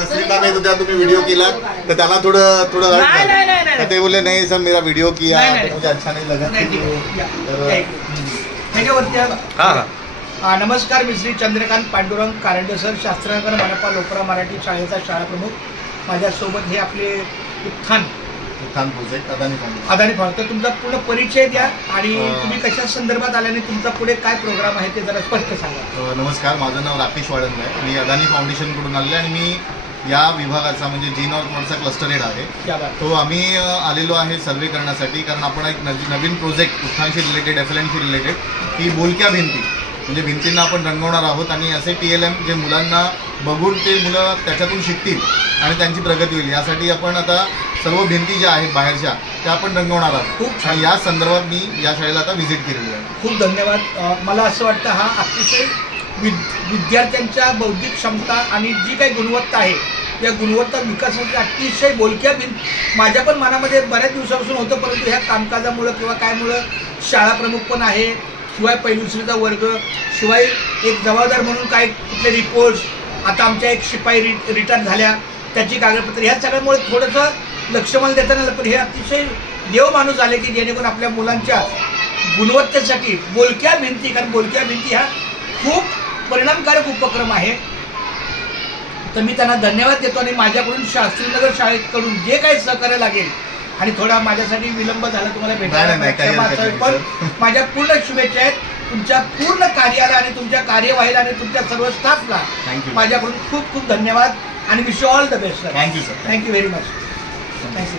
नसरीता में तो त्या तुम्ही व्हिडिओ केला तर त्याला थोडं तर ते बोलले नाही सर मेरा व्हिडिओ किया मुझे अच्छा नहीं लगा त्याच्यावरती नमस्कार, मी श्री चंद्रकांत पांडुरंग कारंडे सर, शास्त्रनगर मनपा लोकरा मराठी शाळेचा शाळा प्रमुख. माझ्यासोबत हे आपले उत्थान प्रोजेक्ट अदानी फाउंडेशन. तर तुमचा पूर्ण परिचय द्या आणि तुम्ही कशा संदर्भात आल्याने तुमचा पुढे काय प्रोग्राम आहे ते जरा स्पष्ट सांगा. नमस्कार, माझं नाव राकेश वाडंग आहे. मी अदानी फाउंडेशनकडून आलेलो आणि मी या विभागाचा म्हणजे जी नॉर्थचा क्लस्टर हेड आहे. तो आम्ही आलेलो आहे सर्वे करण्यासाठी, कारण आपण एक नवीन प्रोजेक्ट उत्थानशी रिलेटेड FLNशी रिलेटेड की बोलक्या भिंती म्हणजे भिंतींना आपण रंगवणार आहोत आणि असे TLM जे मुलांना बघून ते मुलं त्याच्यातून शिकतील आणि त्यांची प्रगती होईल यासाठी आपण आता सर्व भिंती ज्या आहेत बाहेरच्या त्या आपण रंगवणार आहोत. खूप आणि या संदर्भात मी या शाळेला आता व्हिजिट केलेली आहे. खूप धन्यवाद. मला असं वाटतं हा अतिशय विद्यार्थ्यांच्या बौद्धिक क्षमता आणि जी काही गुणवत्ता आहे या गुणवत्ता विकासासाठी अतिशय बोलक्या माझ्या पण मनामध्ये बऱ्याच दिवसापासून होतं, परंतु ह्या कामकाजामुळं किंवा कायमुळं शाळा प्रमुख पण आहे, शिवाय पहिली दुसरीचा वर्ग, शिवाय एक जबाबदार म्हणून काय कुठले रिपोर्ट्स, आता आमच्या एक शिपाई रिटायर झाल्या त्याची कागदपत्र, ह्या सगळ्यामुळे थोडंसं लक्ष मला देता नाही. पण हे अतिशय देव माणूस झाले की जेणेकरून आपल्या मुलांच्या गुणवत्तेसाठी बोलक्या भिंती, कारण बोलक्या भिंती हा खूप परिणामकारक उपक्रम आहे. तर मी त्यांना धन्यवाद देतो आणि माझ्याकडून शास्त्रीनगर शाळेकडून जे काही सहकार्य लागेल आणि थोडा माझ्यासाठी विलंब झाला तुम्हाला भेटायला, पण माझ्या पूर्ण शुभेच्छा आहेत तुमच्या पूर्ण कार्याला आणि तुमच्या कार्यवाहीला आणि तुमच्या सर्व स्टाफला माझ्याकडून खूप खूप धन्यवाद आणि wish you all the best sir. Thank you sir. Thank you very much. Thank you.